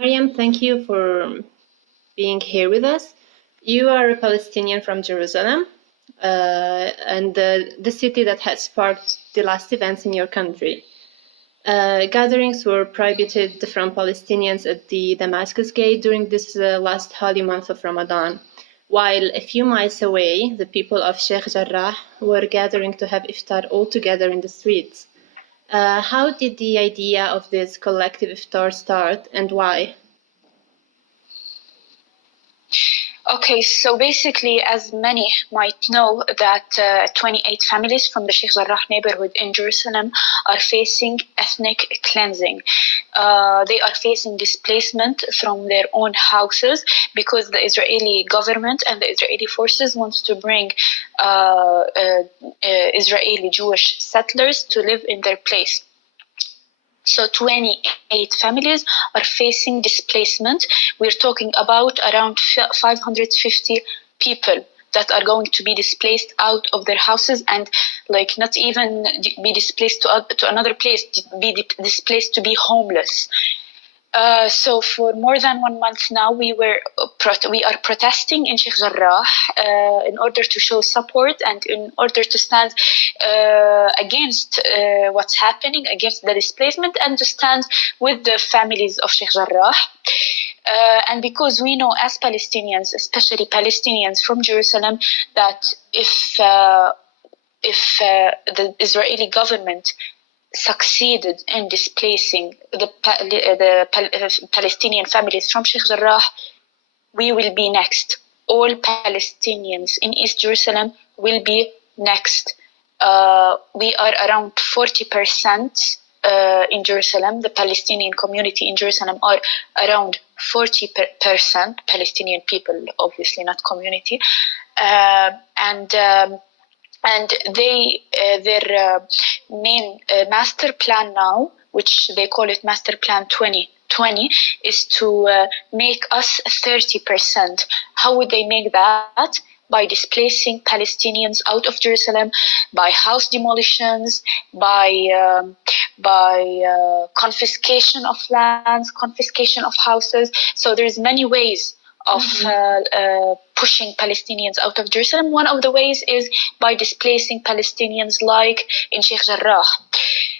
Maryam, thank you for being here with us. You are a Palestinian from Jerusalem, and the city that has sparked the last events in your country. Gatherings were prohibited from Palestinians at the Damascus Gate during this last holy month of Ramadan, while a few miles away, the people of Sheikh Jarrah were gathering to have iftar all together in the streets. How did the idea of this collective iftar start, and why? Okay, so basically, as many might know, that 28 families from the Sheikh Jarrah neighborhood in Jerusalem are facing ethnic cleansing. They are facing displacement from their own houses because the Israeli government and the Israeli forces want to bring Israeli Jewish settlers to live in their place. So 28 families are facing displacement. We're talking about around 550 people that are going to be displaced out of their houses, and like not even be displaced to another place, be displaced to be homeless. So for more than 1 month now, we are protesting in Sheikh Jarrah in order to show support and in order to stand against what's happening, against the displacement, and to stand with the families of Sheikh Jarrah. And because we know as Palestinians, especially Palestinians from Jerusalem, that if the Israeli government succeeded in displacing the Palestinian families from Sheikh Jarrah, we will be next. All Palestinians in East Jerusalem will be next. We are around 40% in Jerusalem. The Palestinian community in Jerusalem are around 40% Palestinian people, obviously not community. And their main master plan now, which they call it Master Plan 2020, is to make us 30%. How would they make that? By displacing Palestinians out of Jerusalem, by house demolitions, by confiscation of lands, confiscation of houses. So there's many ways of pushing Palestinians out of Jerusalem. One of the ways is by displacing Palestinians, like in Sheikh Jarrah.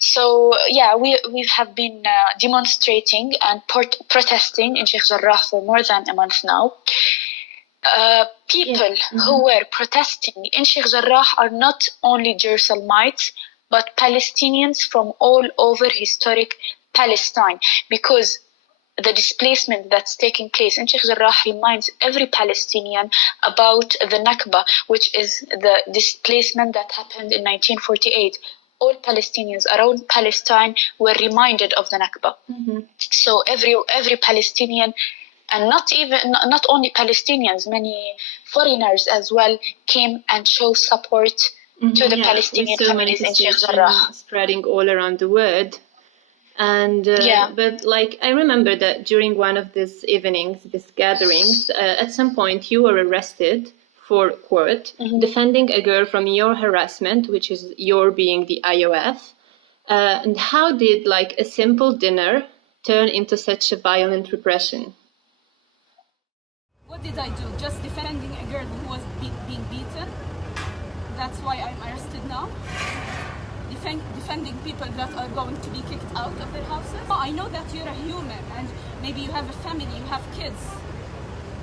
So yeah, we have been demonstrating and protesting in Sheikh Jarrah for more than a month now. People who were protesting in Sheikh Jarrah are not only Jerusalemites, but Palestinians from all over historic Palestine, because the displacement that's taking place in Sheikh Jarrah reminds every Palestinian about the Nakba, which is the displacement that happened in 1948. All Palestinians around Palestine were reminded of the Nakba. So every Palestinian, and not only Palestinians, many foreigners as well, came and showed support to the Palestinian families in Sheikh Jarrah. Spreading all around the world. And but like I remember that during one of these evenings, these gatherings, at some point you were arrested for, quote, defending a girl from your harassment, which is your being the IOF. And how did like a simple dinner turn into such a violent repression? What did I do? Just defending a girl who was being beaten? That's why I'm arrested now? Defending people that are going to be kicked out of their houses? I know that you're a human and maybe you have a family, you have kids.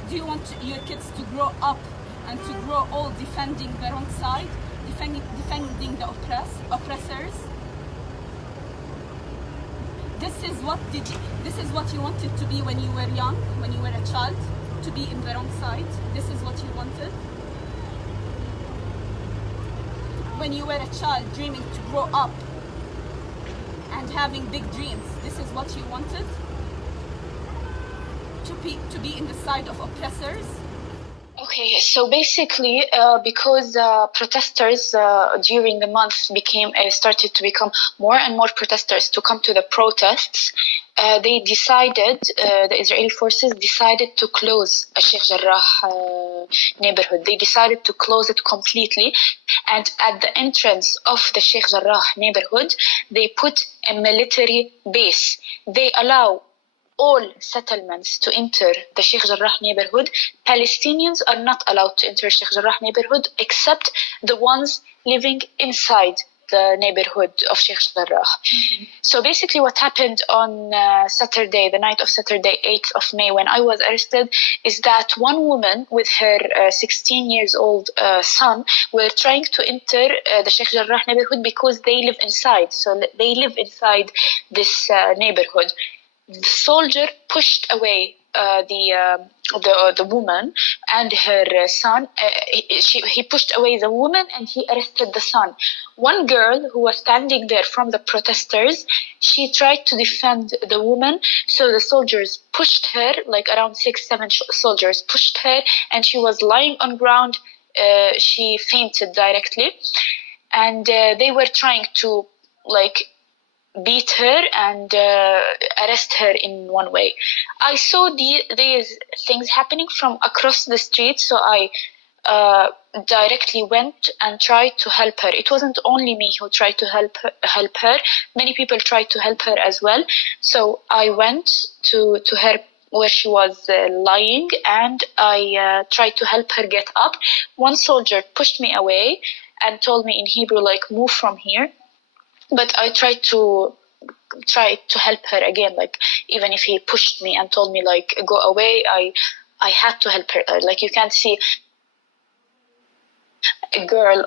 Do you want your kids to grow up and to grow old defending the wrong side? Defending the oppressors? This is what you wanted to be when you were young, when you were a child, to be in the wrong side? This is what you wanted? When you were a child dreaming to grow up and having big dreams, this is what you wanted? To be in the side of oppressors? Okay, so basically, because protesters during the month started to become more and more protesters to come to the protests, they decided, the Israeli forces decided to close a Sheikh Jarrah neighborhood. They decided to close it completely, and at the entrance of the Sheikh Jarrah neighborhood, they put a military base. They allow all settlements to enter the Sheikh Jarrah neighborhood, Palestinians are not allowed to enter Sheikh Jarrah neighborhood except the ones living inside the neighborhood of Sheikh Jarrah. Mm-hmm. So basically what happened on Saturday, the night of Saturday, 8th of May, when I was arrested, is that one woman with her 16 years old son were trying to enter the Sheikh Jarrah neighborhood because they live inside. So they live inside this neighborhood. The soldier pushed away the woman and her son. He pushed away the woman and he arrested the son. One girl who was standing there from the protesters, she tried to defend the woman, so the soldiers pushed her, like around 6-7 soldiers pushed her, and she was lying on ground. She fainted directly, and they were trying to beat her and arrest her in one way. I saw these things happening from across the street, so I directly went and tried to help her. It wasn't only me who tried to help her. Many people tried to help her as well. So I went to her where she was lying, and I tried to help her get up. One soldier pushed me away and told me in Hebrew, move from here. But I tried to help her again, even if he pushed me and told me go away, I had to help her. You can't see a girl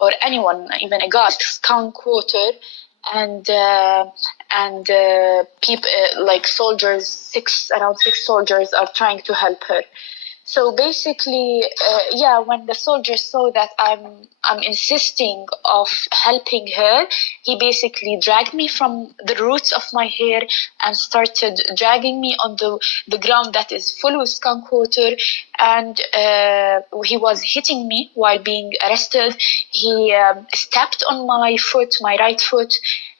or anyone, even a guy, count quarter, and people soldiers, around six soldiers are trying to help her. So basically, when the soldier saw that I'm insisting of helping her, he basically dragged me from the roots of my hair and started dragging me on the ground that is full with skunk water. And he was hitting me while being arrested. He stepped on my foot, my right foot,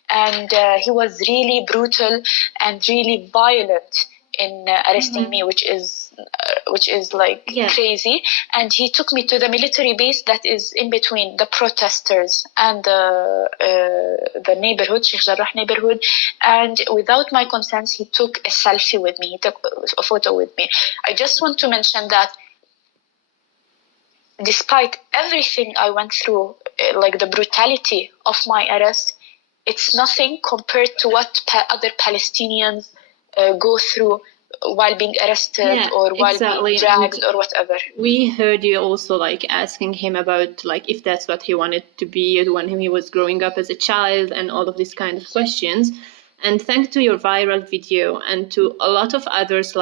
and he was really brutal and really violent in arresting me, which is crazy. And he took me to the military base that is in between the protesters and the neighborhood, Sheikh Jarrah neighborhood. And without my consent, he took a selfie with me. He took a photo with me. I just want to mention that despite everything I went through, the brutality of my arrest, it's nothing compared to what other Palestinians go through while being arrested or while being dragged or whatever. We heard you also asking him about if that's what he wanted to be when he was growing up as a child and all of these kind of questions. And thanks to your viral video and to a lot of others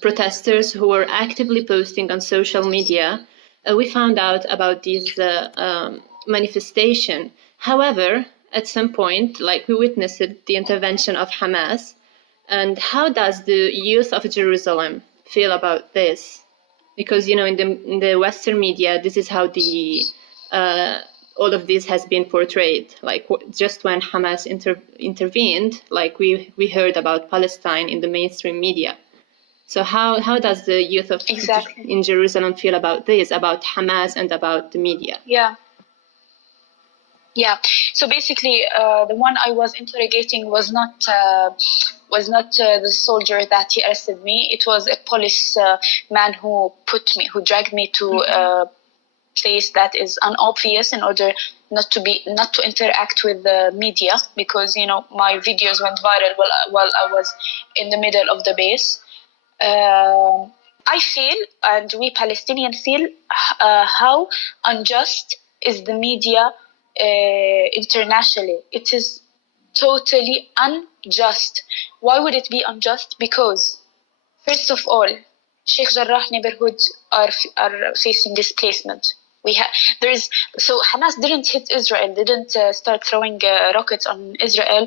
protesters who were actively posting on social media, we found out about this manifestation. However, at some point, we witnessed the intervention of Hamas. And how does the youth of Jerusalem feel about this? Because, in the Western media, this is how all of this has been portrayed. Just when Hamas intervened, we heard about Palestine in the mainstream media. So how does the youth of in Jerusalem feel about this, about Hamas and about the media? Yeah. So basically, the one I was interrogating was not the soldier that he arrested me. It was a police man who dragged me to a place that is unobvious in order not to interact with the media, because my videos went viral while I was in the middle of the base. I feel, and we Palestinians feel, how unjust is the media internationally. It is totally unjust. Why would it be unjust? Because first of all, Sheikh Jarrah neighborhoods are facing displacement. So Hamas didn't hit Israel, didn't start throwing rockets on Israel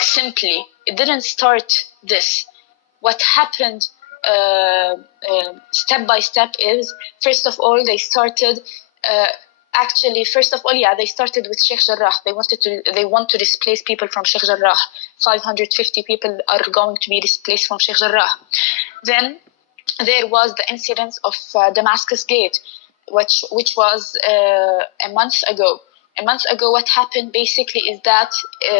simply. It didn't start this. What happened step by step is, first of all, they started they started with Sheikh Jarrah. They want to displace people from Sheikh Jarrah. 550 people are going to be displaced from Sheikh Jarrah. Then there was the incident of Damascus Gate, which was a month ago. a month ago, what happened basically is that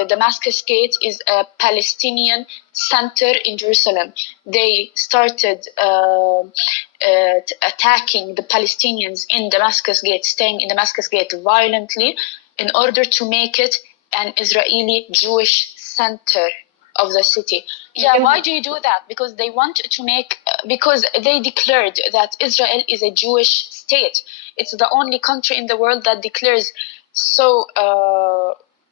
Damascus Gate is a Palestinian center in Jerusalem. They started attacking the Palestinians in Damascus Gate, staying in Damascus Gate violently, in order to make it an Israeli Jewish center of the city. Yeah, why do you do that? Because they want to make, because they declared that Israel is a Jewish state. It's the only country in the world that declares so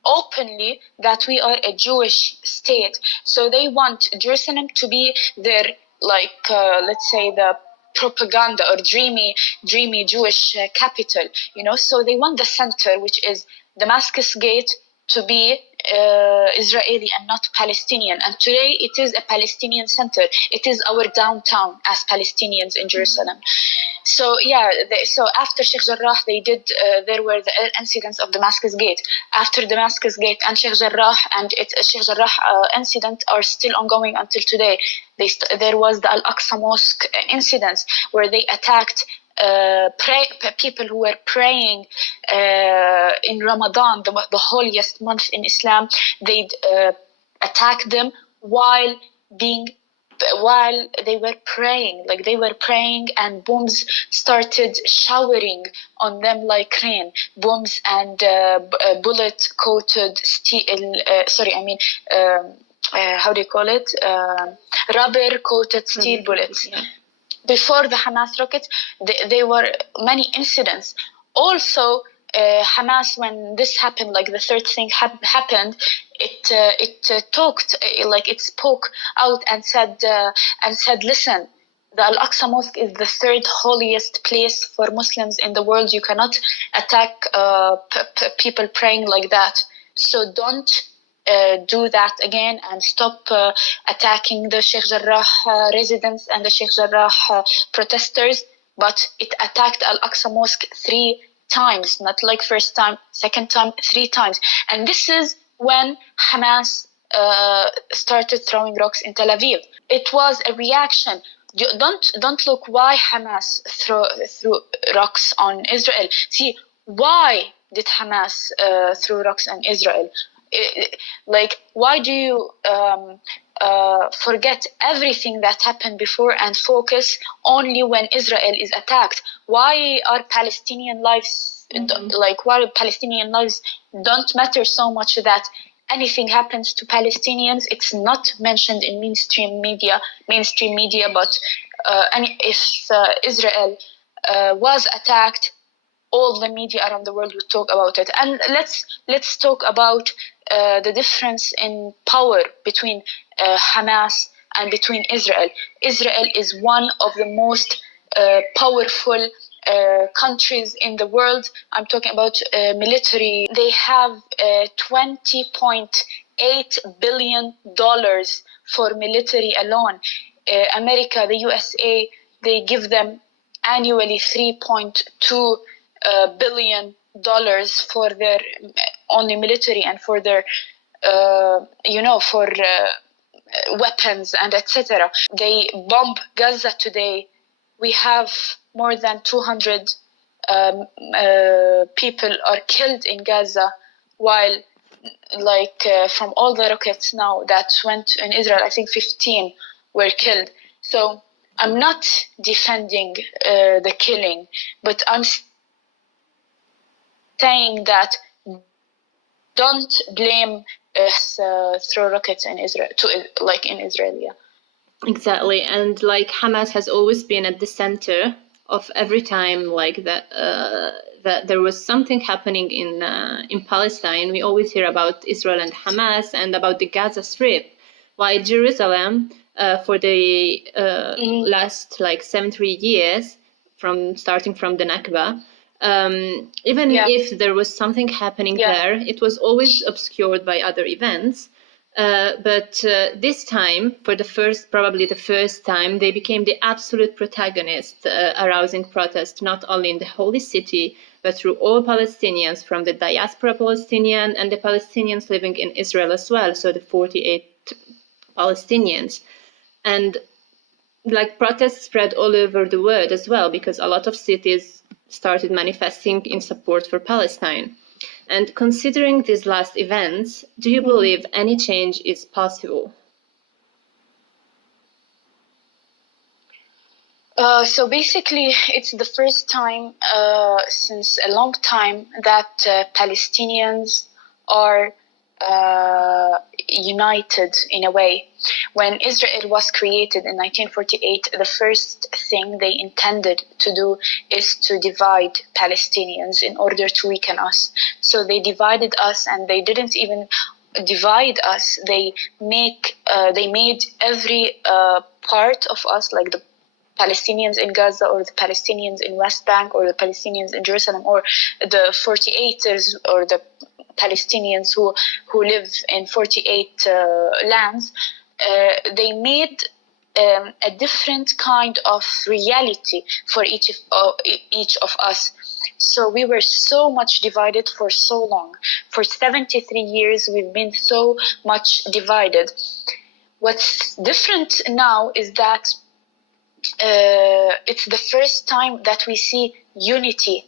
openly that we are a Jewish state. So they want Jerusalem to be their, like, let's say, the propaganda or dreamy Jewish capital, you know. So they want the center, which is Damascus Gate, to be Israeli and not Palestinian. And today it is a Palestinian center. It is our downtown as Palestinians in Jerusalem. So yeah, so after Sheikh Jarrah, they did. There were the incidents of Damascus Gate. After Damascus Gate and Sheikh Jarrah, and Sheikh Jarrah incident are still ongoing until today. There was the Al Aqsa Mosque incidents where they attacked people who were praying in Ramadan, the holiest month in Islam. They attacked them while they were praying, like they were praying, and bombs started showering on them like rain. Bombs and bullet coated steel, how do you call it? Rubber coated steel bullets. Yeah. Before the Hamas rockets, there were many incidents. Also, Hamas, when this happened, like the third thing happened, it spoke out and said, listen, the Al-Aqsa Mosque is the third holiest place for Muslims in the world. You cannot attack people praying like that. So don't do that again, and stop attacking the Sheikh Jarrah residents and the Sheikh Jarrah protesters. But it attacked Al-Aqsa Mosque 3 times, not like first time, second time, 3 times. And this is when Hamas started throwing rocks in Tel Aviv. It was a reaction. Don't look why Hamas threw rocks on Israel. See, why did Hamas throw rocks on Israel? Like, why do you forget everything that happened before and focus only when Israel is attacked? Why are Palestinian lives why Palestinian lives don't matter so much that anything happens to Palestinians? It's not mentioned in mainstream media, but if Israel was attacked, all the media around the world would talk about it. And let's talk about the difference in power between Hamas and between Israel. Israel is one of the most powerful countries in the world. I'm talking about military. They have $20.8 billion for military alone. America, the USA, they give them annually $3.2 billion for their only military and for their weapons and etc. They bomb Gaza today. We have more than 200 people are killed in Gaza, while from all the rockets now that went in Israel, I think 15 were killed. So I'm not defending the killing, but I'm saying that don't blame throw rockets in Israel, in Israel. Yeah. Exactly, and Hamas has always been at the center of every time that there was something happening in Palestine. We always hear about Israel and Hamas and about the Gaza Strip, while Jerusalem for the last 73 years, starting from the Nakba, if there was something happening there, it was always obscured by other events. But this time, probably the first time, they became the absolute protagonist, arousing protest not only in the holy city, but through all Palestinians, from the diaspora Palestinian and the Palestinians living in Israel as well, so the 48 Palestinians. And protests spread all over the world as well, because a lot of cities started manifesting in support for Palestine. And considering these last events, do you believe any change is possible? So basically, it's the first time since a long time that Palestinians are united in a way. When Israel was created in 1948, the first thing they intended to do is to divide Palestinians in order to weaken us. So they divided us, and they didn't even divide us. They made every part of us, like the Palestinians in Gaza or the Palestinians in West Bank or the Palestinians in Jerusalem or the 48ers or the Palestinians who live in 48 lands, they made a different kind of reality for each of us. So we were so much divided for so long. For 73 years, we've been so much divided. What's different now is that it's the first time that we see unity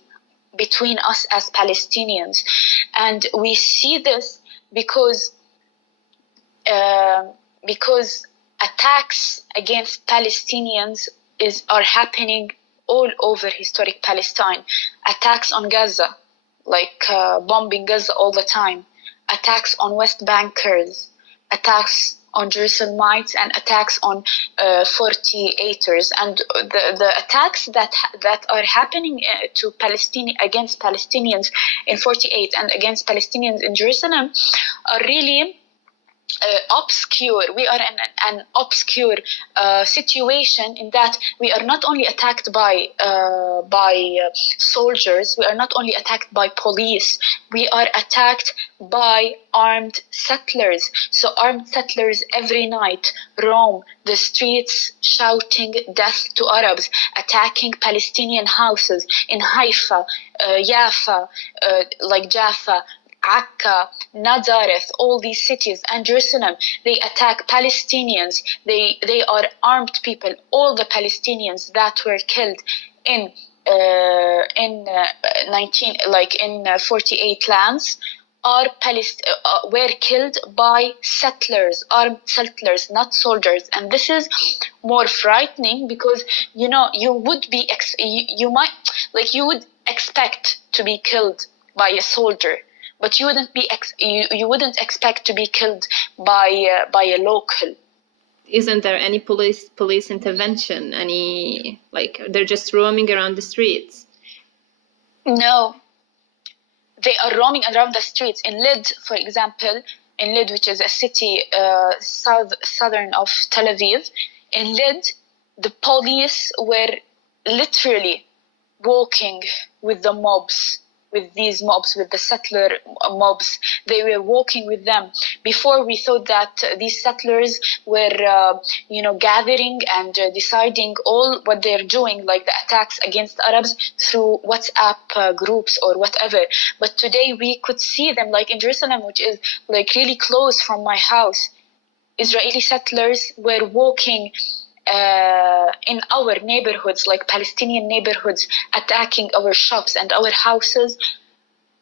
between us as Palestinians, and we see this because attacks against Palestinians are happening all over historic Palestine. Attacks on Gaza, like bombing Gaza all the time. Attacks on West Bankers. Attacks on Jerusalemites and attacks on 48ers, and the attacks that are happening to against Palestinians in 48 and against Palestinians in Jerusalem are really obscure. We are in an obscure situation in that we are not only attacked by soldiers, we are not only attacked by police, we are attacked by armed settlers. So armed settlers every night roam the streets shouting death to Arabs, attacking Palestinian houses in Haifa, Jaffa, like Jaffa, Akka, Nazareth, all these cities, and Jerusalem. They attack Palestinians. They are armed people. All the Palestinians that were killed in 48 lands were killed by settlers, armed settlers, not soldiers. And this is more frightening because you would expect to be killed by a soldier, but you wouldn't expect to be killed by a local. Isn't there any police intervention? Any, like, they're just roaming around the streets? No, they are roaming around the streets. In Lid, for example, which is a city southern of Tel Aviv, in Lid, the police were literally walking with the mobs. With the settler mobs, they were walking with them. Before, we thought that these settlers were, gathering and deciding all what they're doing, like the attacks against Arabs through WhatsApp groups or whatever. But today we could see them, like in Jerusalem, which is like really close from my house. Israeli settlers were walking in our neighborhoods, like Palestinian neighborhoods, attacking our shops and our houses,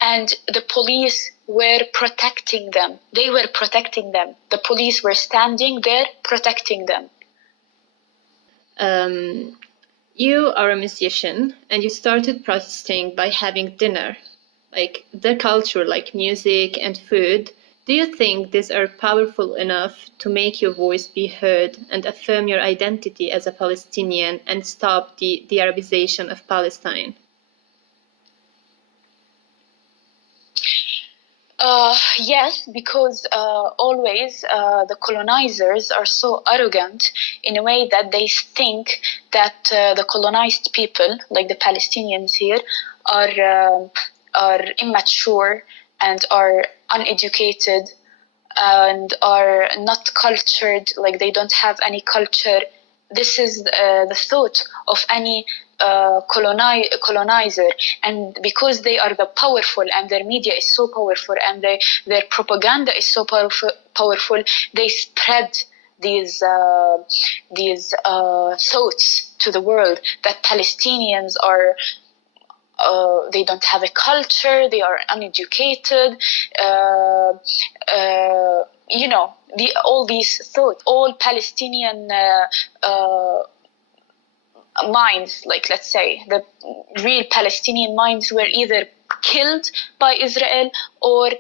and the police were protecting them. They were protecting them. The police were standing there protecting them. You are a musician, and you started protesting by having dinner, like the culture, like music and food. Do you think these are powerful enough to make your voice be heard and affirm your identity as a Palestinian and stop the Arabization of Palestine? Yes, because always the colonizers are so arrogant in a way that they think that the colonized people, like the Palestinians here, are immature and are uneducated and are not cultured, like they don't have any culture. This is the thought of any colonizer, and because they are the powerful and their media is so powerful and their propaganda is so powerful, they spread these thoughts to the world that Palestinians are they don't have a culture, they are uneducated, all these thoughts, all Palestinian minds, like let's say the real Palestinian minds, were either killed by Israel or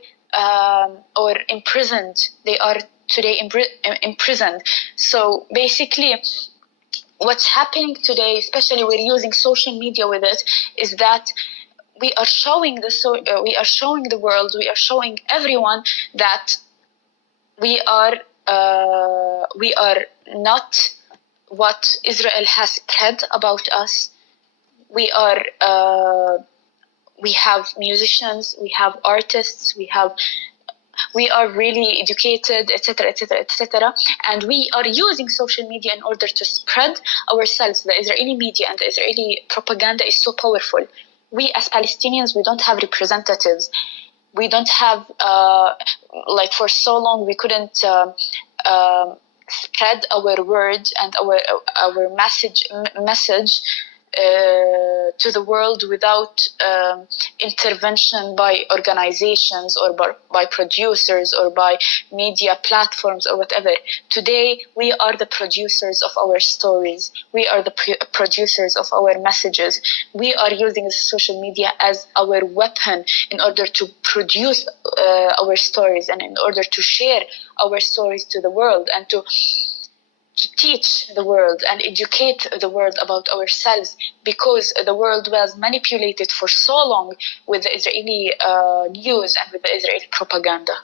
imprisoned. They are today imprisoned. So basically, what's happening today, especially we're using social media with it, is that we are showing the world, we are showing everyone that we are not what Israel has spread about us. We have musicians, we have artists, we are really educated, etc., etc., etc., and we are using social media in order to spread ourselves. The Israeli media and the Israeli propaganda is so powerful. We as Palestinians, we don't have representatives. We don't have, for so long, we couldn't spread our word and our message to the world without intervention by organizations or by producers or by media platforms or whatever. Today, we are the producers of our stories. We are the producers of our messages. We are using social media as our weapon in order to produce our stories and in order to share our stories to the world and to teach the world and educate the world about ourselves, because the world was manipulated for so long with the Israeli news and with the Israeli propaganda.